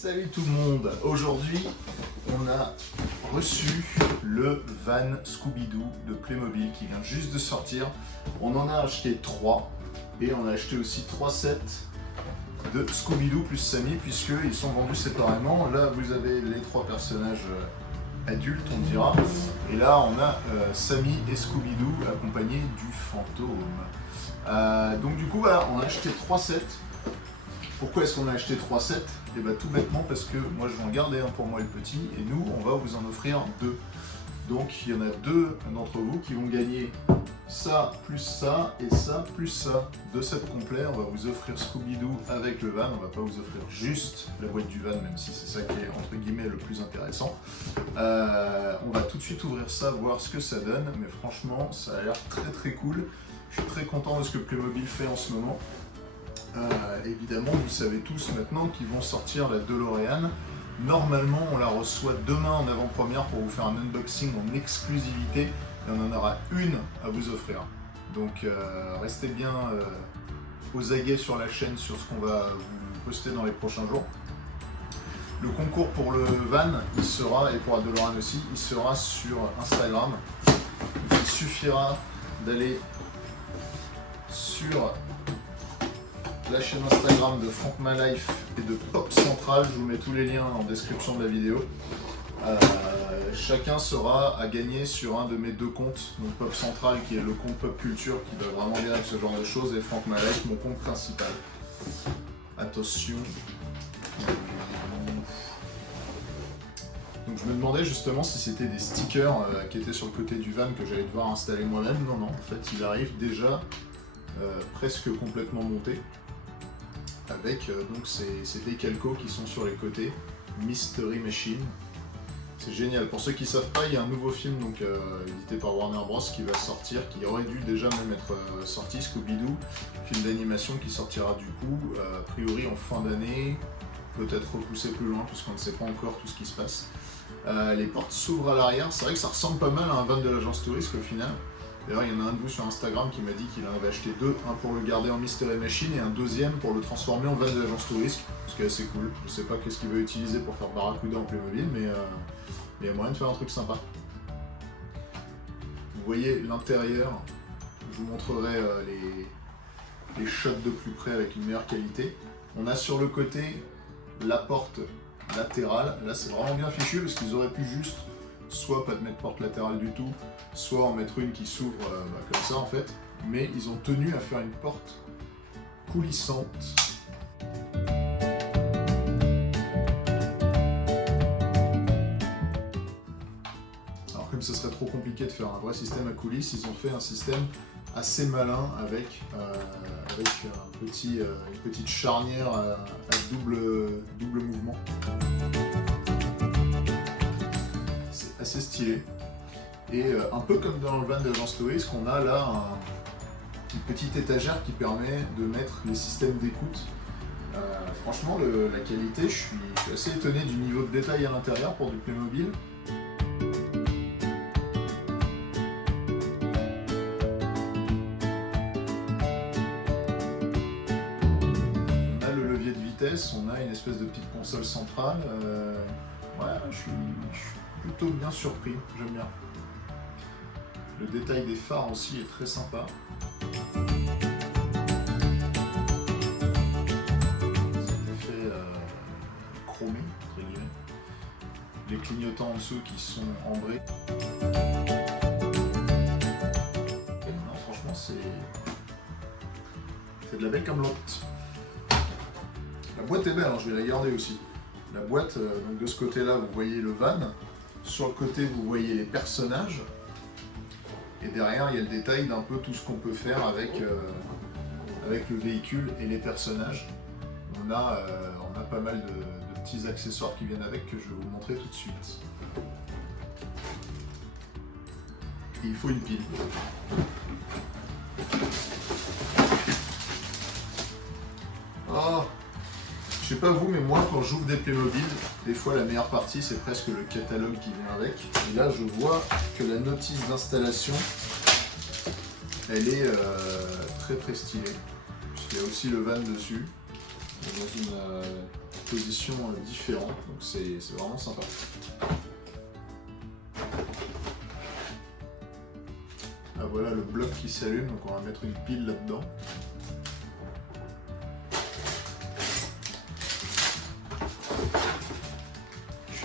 Salut tout le monde. Aujourd'hui, on a reçu le van Scooby-Doo de Playmobil qui vient juste de sortir. On en a acheté 3 et on a acheté aussi 3 sets de Scooby-Doo plus Sammy puisqu'ils sont vendus séparément. Là, vous avez les 3 personnages adultes, on dira. Et là, on a Sammy et Scooby-Doo accompagnés du fantôme. Donc du coup, voilà, on a acheté 3 sets. Pourquoi est-ce qu'on a acheté 3 sets? Et bien tout bêtement parce que moi je vais en garder un pour moi et le petit et nous on va vous en offrir 2. Donc il y en a 2 d'entre vous qui vont gagner ça plus ça et ça plus ça. 2 sets complets, on va vous offrir Scooby-Doo avec le van, on va pas vous offrir juste la boîte du van même si c'est ça qui est entre guillemets le plus intéressant. On va tout de suite ouvrir ça, voir ce que ça donne, mais franchement ça a l'air très cool. Je suis très content de ce que Playmobil fait en ce moment. Évidemment, vous savez tous maintenant qu'ils vont sortir la DeLorean. Normalement, on la reçoit demain en avant-première pour vous faire un unboxing en exclusivité. Et on en aura une à vous offrir. Donc, restez bien aux aguets sur la chaîne sur ce qu'on va vous poster dans les prochains jours. Le concours pour le van, il sera, et pour la DeLorean aussi, il sera sur Instagram. Il suffira d'aller sur la chaîne Instagram de Franck My Life et de Pop Central, je vous mets tous les liens en description de la vidéo. Chacun sera à gagner sur un de mes 2 comptes, donc Pop Central qui est le compte Pop Culture qui va vraiment bien avec ce genre de choses et Franck My Life, mon compte principal. Attention. Donc je me demandais justement si c'était des stickers qui étaient sur le côté du van que j'allais devoir installer moi-même. Non, en fait il arrive déjà presque complètement monté. Avec donc ces décalcos qui sont sur les côtés, Mystery Machine. C'est génial. Pour ceux qui ne savent pas, il y a un nouveau film donc, édité par Warner Bros qui va sortir, qui aurait dû déjà même être sorti, Scooby-Doo, film d'animation qui sortira du coup, a priori en fin d'année, peut-être repoussé plus loin puisqu'on ne sait pas encore tout ce qui se passe. Les portes s'ouvrent à l'arrière, c'est vrai que ça ressemble pas mal à un van de l'agence touriste au final. D'ailleurs, il y en a un de vous sur Instagram qui m'a dit qu'il en avait acheté 2, un pour le garder en Mystery Machine et un deuxième pour le transformer en van de l'agence touriste, ce qui est assez cool. Je sais pas qu'est-ce qu'il va utiliser pour faire Barracuda en Playmobil, mais il y a moyen de faire un truc sympa. Vous voyez l'intérieur, je vous montrerai les shots de plus près avec une meilleure qualité. On a sur le côté la porte latérale, là c'est vraiment bien fichu parce qu'ils auraient pu juste soit pas de mettre porte latérale du tout, soit en mettre une qui s'ouvre comme ça en fait, mais ils ont tenu à faire une porte coulissante. Alors comme ce serait trop compliqué de faire un vrai système à coulisses, ils ont fait un système assez malin avec une petite charnière à double mouvement. Assez stylé et un peu comme dans le van de l'agence touriste qu'on a là une petite étagère qui permet de mettre les systèmes d'écoute. Franchement la qualité, je suis assez étonné du niveau de détail à l'intérieur pour du Playmobil. On a le levier de vitesse, on a une espèce de petite console centrale. Ouais, je suis plutôt bien surpris, j'aime bien. Le détail des phares aussi est très sympa. Cet effet chromé, entre guillemets. Les clignotants en dessous qui sont ambrés. Et non, franchement, c'est de la belle camelote. La boîte est belle, hein, je vais la garder aussi. La boîte, donc de ce côté-là, vous voyez le van. Sur le côté, vous voyez les personnages. Et derrière, il y a le détail d'un peu tout ce qu'on peut faire avec le véhicule et les personnages. On a pas mal de petits accessoires qui viennent avec que je vais vous montrer tout de suite. Et il faut une pile. Oh! Je sais pas vous, mais moi quand j'ouvre des Playmobil, des fois la meilleure partie c'est presque le catalogue qui vient avec. Et là je vois que la notice d'installation, elle est très stylée. Puisqu'il y a aussi le van dessus. Dans positions différentes, donc c'est vraiment sympa. Ah, voilà le bloc qui s'allume, donc on va mettre une pile là-dedans.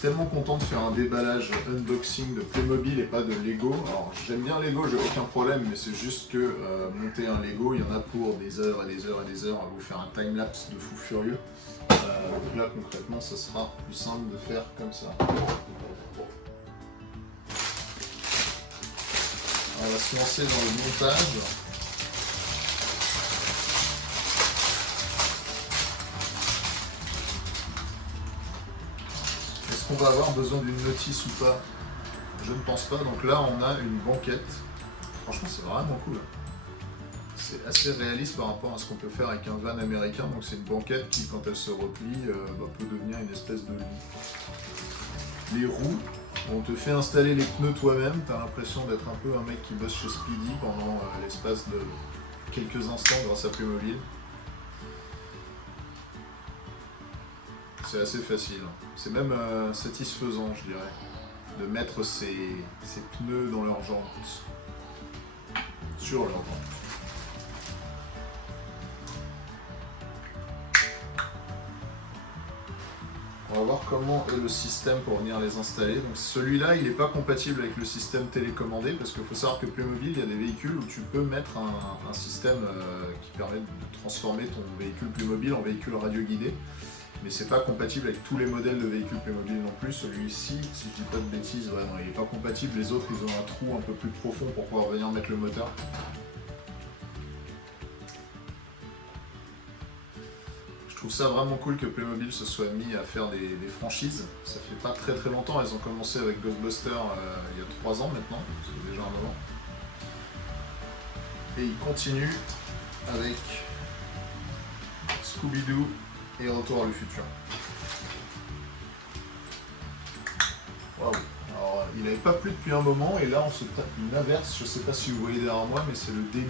Tellement content de faire un déballage unboxing de Playmobil et pas de Lego. Alors j'aime bien Lego, j'ai aucun problème, mais c'est juste que monter un Lego, il y en a pour des heures et des heures et des heures à vous faire un timelapse de fou furieux. Donc là concrètement ça sera plus simple de faire comme ça. On va se lancer dans le montage. Est-ce qu'on va avoir besoin d'une notice ou pas? Je ne pense pas. Donc là, on a une banquette. Franchement, c'est vraiment cool. C'est assez réaliste par rapport à ce qu'on peut faire avec un van américain. Donc c'est une banquette qui, quand elle se replie, peut devenir une espèce de lit. Les roues, on te fait installer les pneus toi-même. Tu as l'impression d'être un peu un mec qui bosse chez Speedy pendant l'espace de quelques instants grâce à Playmobil. C'est assez facile. C'est même satisfaisant, je dirais, de mettre ces pneus dans leurs jantes. Sur leurs jantes. On va voir comment est le système pour venir les installer. Donc celui-là, il n'est pas compatible avec le système télécommandé parce qu'il faut savoir que Playmobil, il y a des véhicules où tu peux mettre un système qui permet de transformer ton véhicule Playmobil en véhicule radio-guidé. Mais c'est pas compatible avec tous les modèles de véhicules Playmobil non plus. Celui-ci, si je dis pas de bêtises, ouais, non, il n'est pas compatible. Les autres, ils ont un trou un peu plus profond pour pouvoir venir mettre le moteur. Je trouve ça vraiment cool que Playmobil se soit mis à faire des franchises. Ça fait pas très très longtemps, elles ont commencé avec Ghostbusters il y a 3 ans maintenant, c'est déjà un moment. Et ils continuent avec Scooby-Doo et Retour à le futur. Waouh! Alors, il n'avait pas plu depuis un moment et là on se tape une averse. Je sais pas si vous voyez derrière moi, mais c'est le déluge.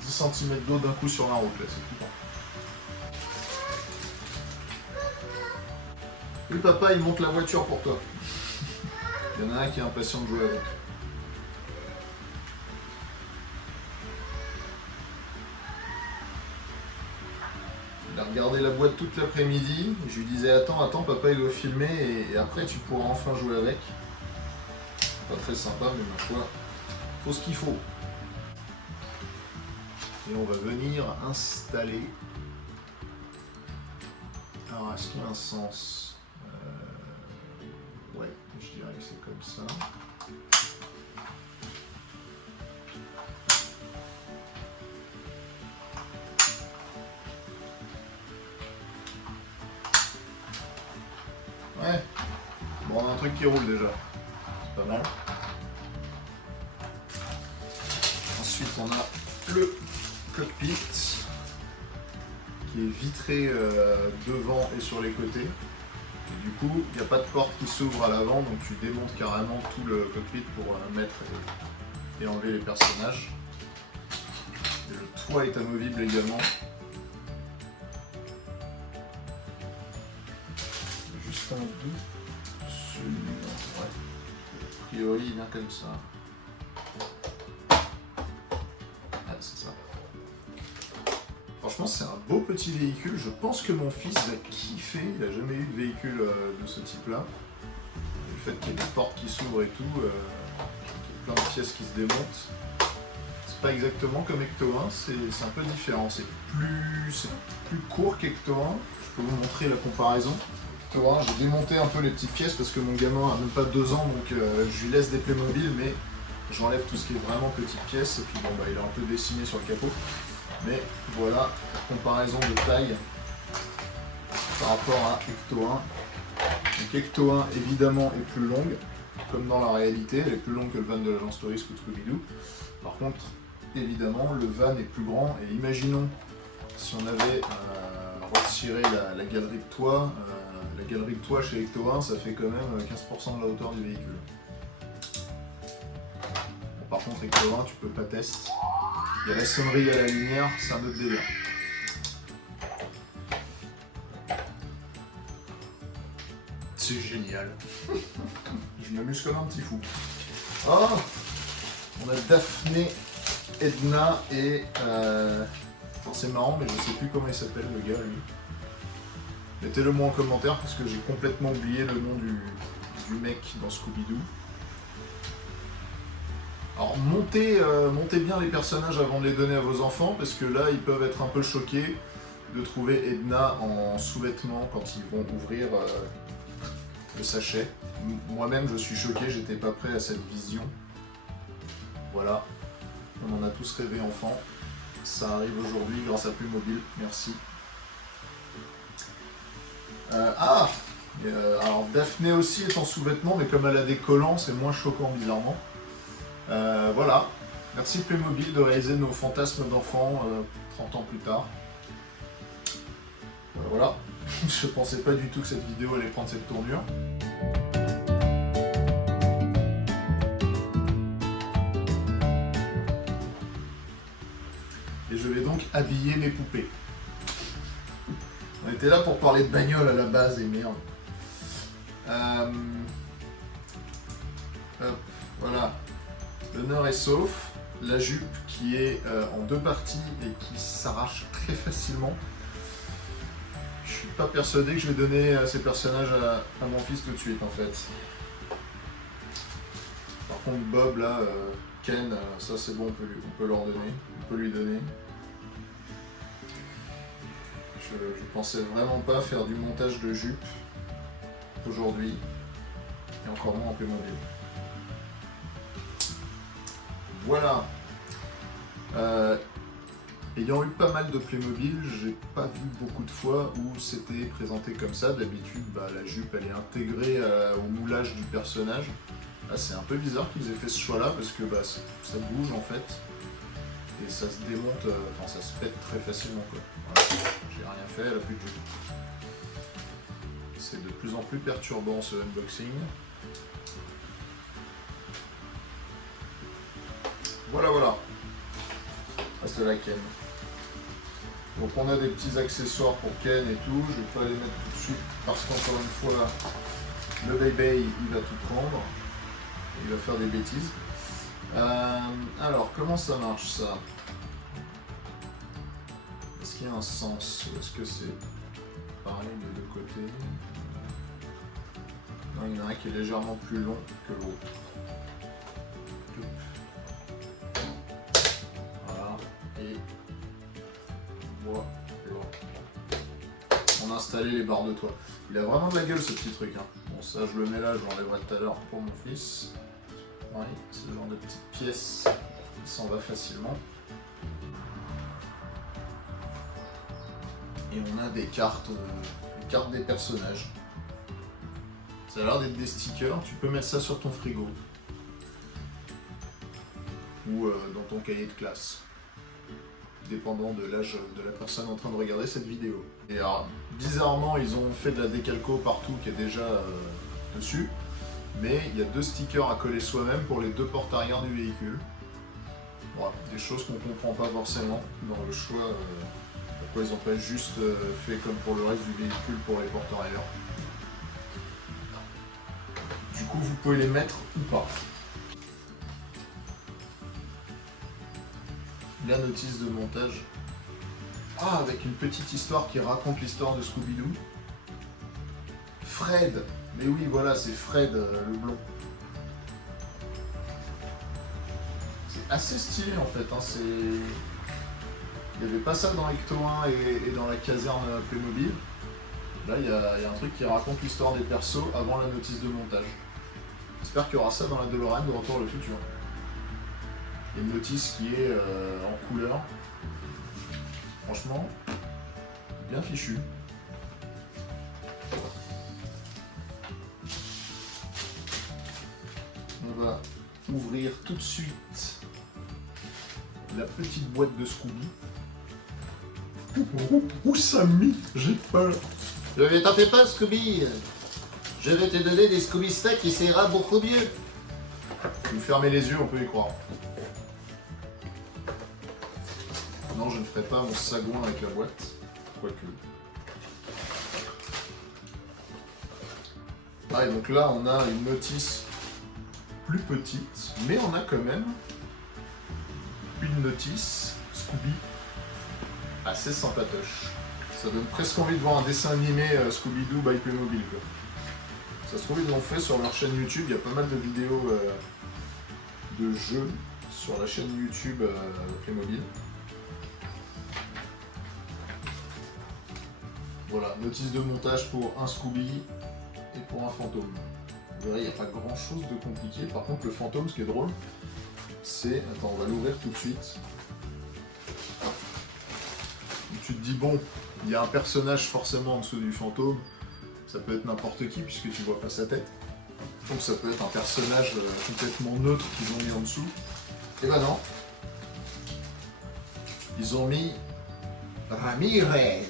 C'est 10 cm d'eau d'un coup sur la route, là, c'est flippant. Oui papa, il monte la voiture pour toi. Il y en a un qui est impatient de jouer avec. Il a regardé la boîte toute l'après-midi. Je lui disais attends papa il doit filmer et après tu pourras enfin jouer avec. Pas très sympa mais ma foi, faut ce qu'il faut. Et on va venir installer. Alors est-ce qu'il y a un sens? Ouais, je dirais que c'est comme ça. Ouais, bon on a un truc qui roule déjà, c'est pas mal. Ensuite on a le cockpit qui est vitré devant et sur les côtés. Et du coup, il n'y a pas de porte qui s'ouvre à l'avant, donc tu démontes carrément tout le cockpit pour mettre et enlever les personnages. Et le toit est amovible également. Juste un doute, celui-là, ouais. A priori, il vient comme ça. Ah, c'est ça. Franchement, c'est un beau petit véhicule. Je pense que mon fils va kiffer. Il n'a jamais eu de véhicule de ce type-là. Le fait qu'il y ait des portes qui s'ouvrent et tout, qu'il y ait plein de pièces qui se démontent. C'est pas exactement comme Ecto 1, c'est un peu différent. C'est plus court qu'Ecto 1. Je peux vous montrer la comparaison. Ecto 1, j'ai démonté un peu les petites pièces parce que mon gamin a même pas 2 ans, donc je lui laisse des Playmobil, mais j'enlève tout ce qui est vraiment petites pièces. Et puis bon, bah, il est un peu dessiné sur le capot. Mais voilà, la comparaison de taille par rapport à Ecto 1. Donc Ecto 1 évidemment est plus longue, comme dans la réalité, elle est plus longue que le van de l'agence touriste ou Scooby-Doo. Par contre, évidemment, le van est plus grand et imaginons si on avait retiré la galerie de toit. La galerie de toit chez Ecto 1, ça fait quand même 15% de la hauteur du véhicule. Bon, par contre, Ecto 1, tu peux pas tester. Il y a la sonnerie à la lumière, c'est un autre délire. C'est génial. Je m'amuse comme un petit fou. Oh, on a Daphné, Edna et... c'est marrant, mais je sais plus comment il s'appelle le gars, lui. Mettez-le moi en commentaire parce que j'ai complètement oublié le nom du mec dans Scooby-Doo. Alors montez bien les personnages avant de les donner à vos enfants parce que là ils peuvent être un peu choqués de trouver Edna en sous-vêtements quand ils vont ouvrir le sachet. Moi-même je suis choqué, j'étais pas prêt à cette vision. Voilà, on en a tous rêvé enfant. Ça arrive aujourd'hui grâce à Playmobil, merci. Alors Daphné aussi est en sous-vêtements, mais comme elle a des collants, c'est moins choquant bizarrement. Voilà, merci Playmobil de réaliser nos fantasmes d'enfants 30 ans plus tard. Voilà, je pensais pas du tout que cette vidéo allait prendre cette tournure. Et je vais donc habiller mes poupées. On était là pour parler de bagnole à la base, et merde. Voilà. L'honneur est sauf. La jupe qui est en deux parties et qui s'arrache très facilement. Je suis pas persuadé que je vais donner ces personnages à mon fils tout de suite en fait. Par contre Bob là, Ken, ça c'est bon, on peut leur donner. On peut lui donner. Je pensais vraiment pas faire du montage de jupe aujourd'hui, et encore moins en Playmobil. Voilà. Ayant eu pas mal de Playmobil, j'ai pas vu beaucoup de fois où c'était présenté comme ça. D'habitude, la jupe elle est intégrée au moulage du personnage. Là, c'est un peu bizarre qu'ils aient fait ce choix-là parce que ça bouge en fait. Et ça se démonte, ça se pète très facilement quoi. Voilà. J'ai rien fait, elle a plus de jupe. C'est de plus en plus perturbant ce unboxing. Voilà. Reste la Ken. Donc on a des petits accessoires pour Ken et tout. Je vais pas les mettre tout de suite parce qu'encore une fois, le bébé il va tout prendre. Il va faire des bêtises. Alors comment ça marche ça? Est-ce qu'il y a un sens? Est-ce que c'est pareil des deux côtés? Non, il y en a un qui est légèrement plus long que l'autre. Voilà. Et voilà. On a installé les barres de toit. Il a vraiment de la gueule ce petit truc. Hein. Bon ça je le mets là, je l'enlèverai tout à l'heure pour mon fils. Oui, c'est le genre de petite pièce qui s'en va facilement. Et on a des cartes des personnages. Ça a l'air d'être des stickers, tu peux mettre ça sur ton frigo. Ou dans ton cahier de classe. Dépendant de l'âge de la personne en train de regarder cette vidéo. Et alors, bizarrement, ils ont fait de la décalco partout qui est déjà dessus. Mais il y a deux stickers à coller soi-même pour les deux portes arrière du véhicule. Voilà, des choses qu'on comprend pas forcément dans le choix. Pourquoi ils n'ont pas juste fait comme pour le reste du véhicule pour les portes arrière. Du coup, vous pouvez les mettre ou pas. La notice de montage. Ah, avec une petite histoire qui raconte l'histoire de Scooby-Doo. Fred. Mais oui, voilà, c'est Fred, le blond. C'est assez stylé en fait. Hein, il n'y avait pas ça dans Ecto 1 et dans la caserne Playmobil. Là, il y a un truc qui raconte l'histoire des persos avant la notice de montage. J'espère qu'il y aura ça dans la DeLorean de Retour vers le futur. Il y a une notice qui est en couleur. Franchement, bien fichu. On va ouvrir tout de suite la petite boîte de Scooby. Où ça mis? J'ai peur. Ne t'en fais pas, Scooby. Je vais te donner des Scooby Snacks qui ça ira beaucoup mieux. Vous fermez les yeux, on peut y croire. Non, je ne ferai pas mon sagouin avec la boîte. Quoique. Ah, et donc là, on a une notice plus petite, mais on a quand même une notice Scooby assez sympatoche. Ça donne presque envie de voir un dessin animé Scooby-Doo by Playmobil, quoi. Ça se trouve, ils l'ont fait sur leur chaîne YouTube. Il y a pas mal de vidéos de jeux sur la chaîne YouTube Playmobil. Voilà, notice de montage pour un Scooby et pour un fantôme. Vous verrez, il n'y a pas grand chose de compliqué. Par contre, le fantôme, ce qui est drôle, c'est... Attends, on va l'ouvrir tout de suite. Tu te dis, bon, il y a un personnage forcément en dessous du fantôme. Ça peut être n'importe qui puisque tu vois pas sa tête. Donc ça peut être un personnage complètement neutre qu'ils ont mis en dessous. Et ben non. Ils ont mis Ramirez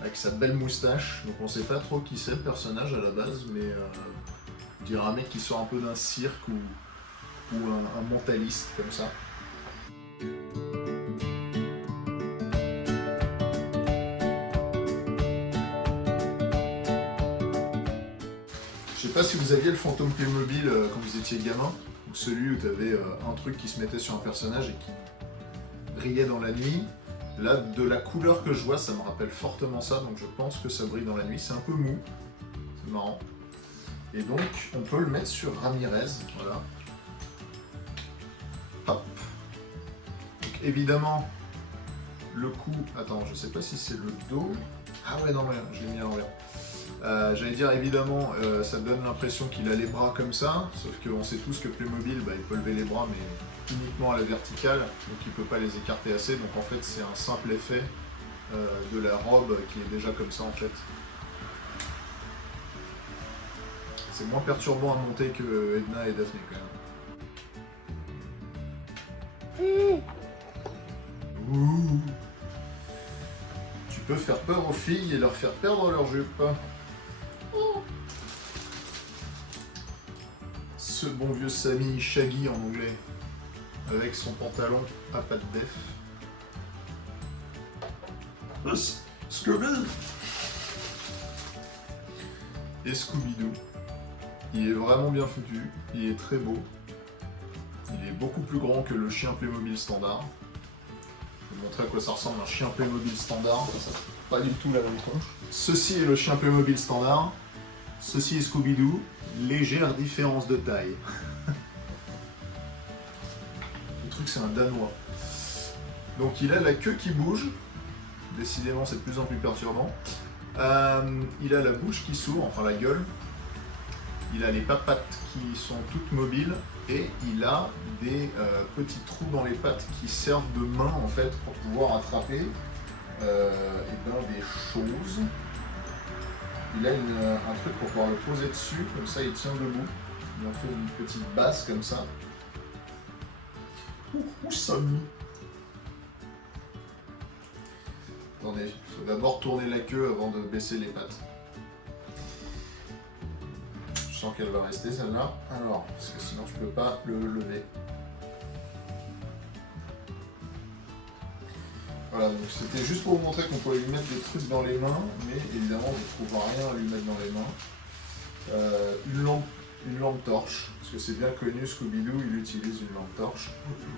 avec sa belle moustache. Donc on sait pas trop qui c'est le personnage à la base, mais on dirait un mec qui sort un peu d'un cirque ou un mentaliste comme ça. Je sais pas si vous aviez le fantôme Playmobil quand vous étiez gamin, ou celui où tu avais un truc qui se mettait sur un personnage et qui brillait dans la nuit. Là, de la couleur que je vois, ça me rappelle fortement ça, donc je pense que ça brille dans la nuit. C'est un peu mou, c'est marrant. Et donc, on peut le mettre sur Ramirez, voilà. Hop. Donc, évidemment, le cou... Attends, je sais pas si c'est le dos... Ah ouais, non, mais je l'ai mis à l'envers. J'allais dire, évidemment, ça donne l'impression qu'il a les bras comme ça, sauf qu'on sait tous que Playmobil, il peut lever les bras, mais uniquement à la verticale, donc il peut pas les écarter assez, donc en fait c'est un simple effet de la robe qui est déjà comme ça en fait. C'est moins perturbant à monter que Edna et Daphné quand même. Ouh. Tu peux faire peur aux filles et leur faire perdre leur jupe. Ce bon vieux Sammy Shaggy en anglais, avec son pantalon à pattes def. Scooby et Scooby-Doo. Il est vraiment bien foutu, il est très beau. Il est beaucoup plus grand que le chien Playmobil standard. Je vais vous montrer à quoi ça ressemble un chien Playmobil standard. Pas du tout la même tronche. Ceci est le chien Playmobil standard. Ceci est Scooby-Doo. Légère différence de taille. Le truc c'est un danois. Donc il a la queue qui bouge. Décidément c'est de plus en plus perturbant. Il a la bouche qui s'ouvre, enfin la gueule. Il a les papates qui sont toutes mobiles. Et il a des petits trous dans les pattes qui servent de main en fait pour pouvoir attraper des choses. Il a un truc pour pouvoir le poser dessus, comme ça il tient debout. Il en fait une petite base comme ça. Ouh, Sammy. Attendez, il faut d'abord tourner la queue avant de baisser les pattes. Je sens qu'elle va rester celle-là. Alors, parce que sinon je peux pas le lever. Voilà, donc c'était juste pour vous montrer qu'on pouvait lui mettre des trucs dans les mains, mais évidemment on ne trouve rien à lui mettre dans les mains. Une lampe torche, parce que c'est bien connu, Scooby-Doo, il utilise une lampe torche.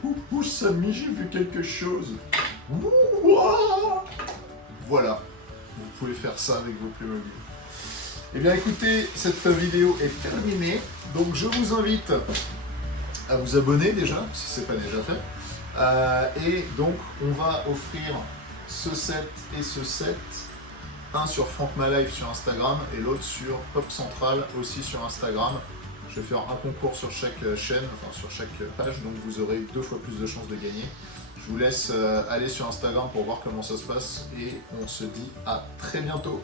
Ouh, Sammy, j'ai vu quelque chose. Voilà, vous pouvez faire ça avec vos Playmobil. Eh bien écoutez, cette vidéo est terminée, donc je vous invite à vous abonner déjà, si ce n'est pas déjà fait. Et donc on va offrir ce set et ce set, un sur Franck Malive sur Instagram et l'autre sur Pop Central aussi sur Instagram. Je vais faire un concours sur chaque chaîne, enfin sur chaque page, donc vous aurez 2 fois plus de chances de gagner. Je vous laisse aller sur Instagram pour voir comment ça se passe et on se dit à très bientôt.